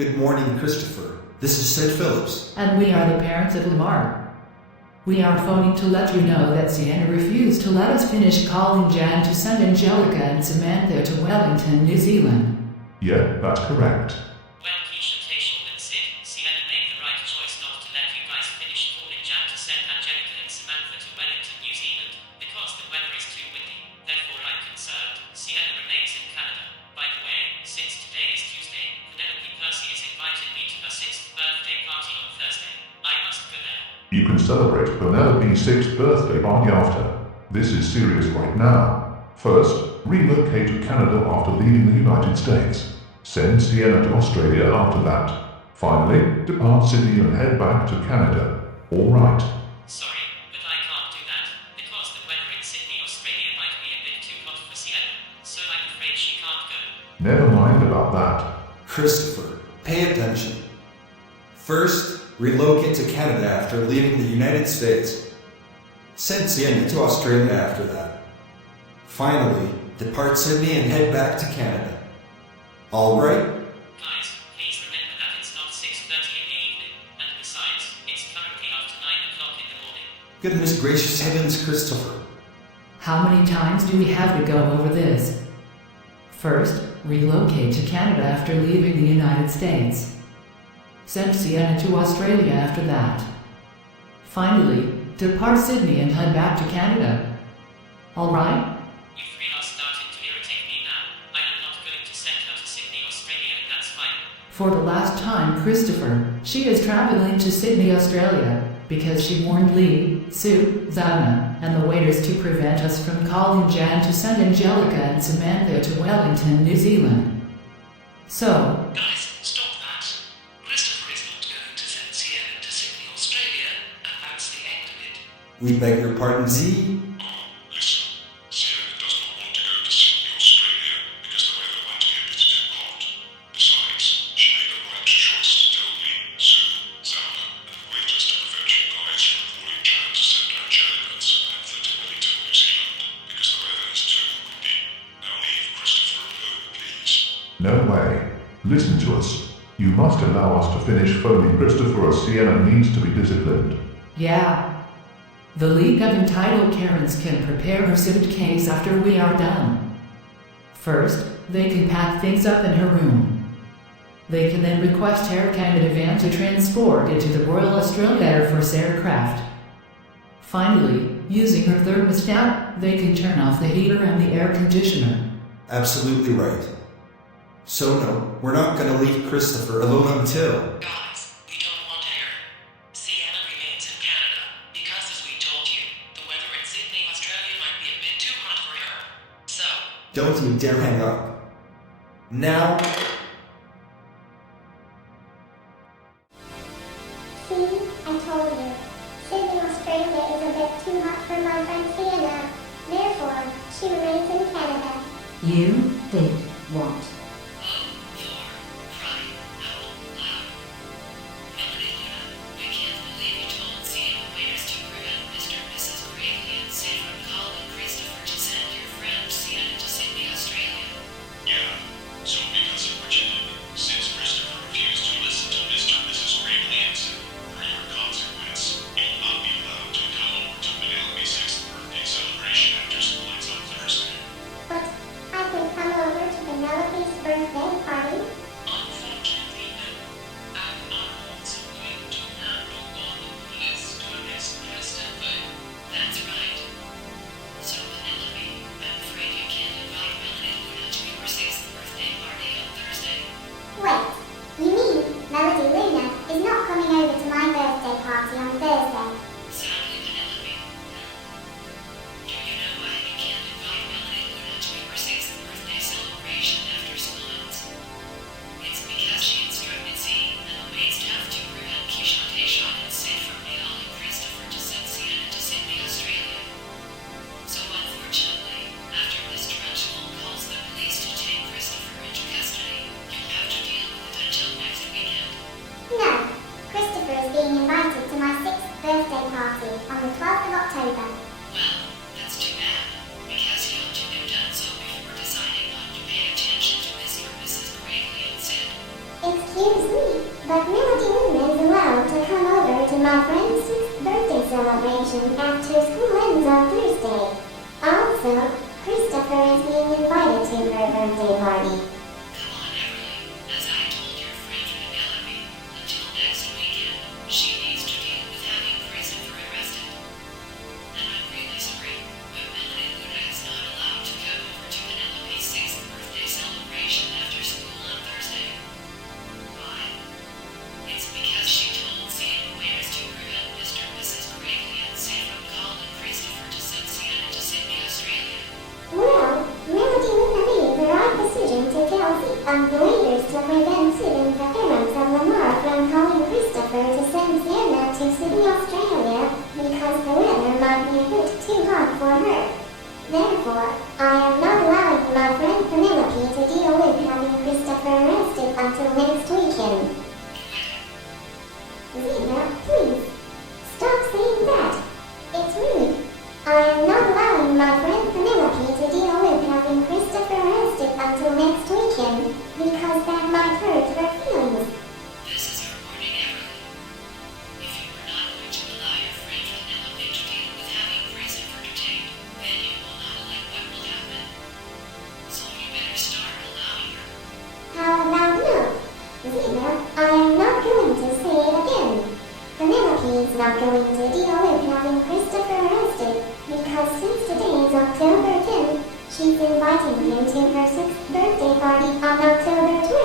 Good morning, Christopher. This is Sid Phillips. And we are the parents of Lamar. We are phoning to let you know that Sienna refused to let us finish calling Jann to send Angelica and Samantha to Wellington, New Zealand. Yeah, that's correct. Well, Keisha Tayshawn and Sid, Sienna made the right choice not to let you guys finish calling Jann to send Angelica and Samantha to Wellington, New Zealand, because the weather is too windy. Therefore, I'm concerned. Sienna remains in Canada. By the way, since today is Tuesday, Penelope has invited me to her 6th birthday party on Thursday. I must go there. You can celebrate Penelope's 6th birthday party after. This is serious right now. First, relocate to Canada after leaving the United States. Send Sienna to Australia after that. Finally, depart Sydney and head back to Canada. All right. Sorry, but I can't do that, because the weather in Sydney, Australia might be a bit too hot for Sienna, so I'm afraid she can't go. Never mind about that. Christopher, pay attention. First, relocate to Canada after leaving the United States. Send Sienna to Australia after that. Finally, depart Sydney and head back to Canada. All right? Guys, please remember that it's not 6:30 in the evening, and besides, it's currently after 9 o'clock in the morning. Goodness gracious heavens, Christopher. How many times do we have to go over this? First, relocate to Canada after leaving the United States. Send Sienna to Australia after that. Finally, depart Sydney and head back to Canada. All right? You three are starting to irritate me now. I am not going to send her to Sydney, Australia, and that's fine. For the last time, Christopher, she is traveling to Sydney, Australia, because she warned Lee, Sue, Zeta, and the waiters to prevent us from calling Jann to send Angelica and Samantha to Wellington, New Zealand. So, Guys, stop that. Christopher is not going to send Sienna to Sydney, Australia, and that's the end of it. We beg your pardon, Z. Listen, Sienna does not want to go to Sydney, Australia, because the weather might be a bit too hot. Besides, she made the right choice to tell me, Sue, Zeta, and the waiters to prevent you guys from calling Jann to send Angelica and Samantha to Wellington, New Zealand, because the weather is too windy. Now leave Christopher alone, please. No way. Listen to us. You must allow us to finish phoning Christopher, or Sienna needs to be disciplined. yeah. The League of Entitled Karens can prepare her suit case after we are done. First, they can pack things up in her room. They can then request Air Canada van to transport it to the Royal Australia Air Force aircraft. Finally, using her thermostat, they can turn off the heater and the air conditioner. Absolutely right. So no, we're not going to leave Christopher alone until... Guys, we don't want her. Sienna remains in Canada, because as we told you, the weather in Sydney, Australia might be a bit too hot for her. So, Don't you dare hang up. Now... See, I told you. Sydney, Australia is a bit too hot for my friend Sienna. Therefore, she remains in Canada. You did what? oh, for crying out loud. Melody Luna, I can't believe you told Sienna waiters to prevent Mr. and Mrs. Gravely and Sid from calling Christopher to send your friend Sienna to Sydney, Australia. Yeah, so because of what you did, since Christopher refused to listen to Mr. and Mrs. Gravely and Sid, for your consequence, you will not be allowed to come over to Penelope's 6th birthday celebration after school ends on Thursday. But I can come over to Penelope's birthday party. Unfortunately, no. I'm also going to handle all the police to arrest Christopher. That's right. So, Penelope, I'm afraid you can't invite Melody Luna to your 6th birthday party on Thursday. Wait, you mean Melody Luna is not coming over to my birthday party on Thursday? Sadly, Penelope, no. Do you know why you can't invite Melody Luna to your 6th birthday celebration after school ends? It's because she instructed Z and the maid staff to prevent Keisha Tayshawn and Sid from calling Christopher to send Sienna to Sydney, Australia. So unfortunately, after Miss Trunchbull calls the police to take Christopher into custody, you'll have to deal with it until next weekend. but Melody Luna is allowed to come over to my friend's 6th birthday celebration after school ends on Thursday. Also, Christopher is being invited to her birthday party. Come on, Everly. As I told your friend Penelope, until next weekend, she needs to deal with having Christopher arrested. And I'm really sorry, but Melody Luna is not allowed to come over to Penelope's 6th birthday celebration after school on Thursday. Why? It's because she told Sienna waiters to prevent Mr. and Mrs. Gravely and Sid from calling Christopher to send Sienna to Sydney, Australia. Well, Melody Luna made the right decision to tell the waiters to prevent Sid and the parents of Lamar from calling Christopher to send Sienna to Sydney, Australia, because the weather might be a bit too hot for her. Therefore, I am not allowing my friend Penelope to deal with having Christopher arrested until next weekend. Zeta, please, stop saying that. It's rude. I am not allowing my friend Penelope to deal with having Christopher arrested until next weekend, because that might hurt her feelings. This is your warning, Everly. If you are not going to allow your friend Penelope to deal with having Christopher detained, then you will not elect what will happen. So you better start allowing her. How about no? Zeta, I am not going to say it again. Penelope is not going to deal with having Christopher arrested, because since today is October 10th, she's inviting him to her 6th birthday party on October 12th.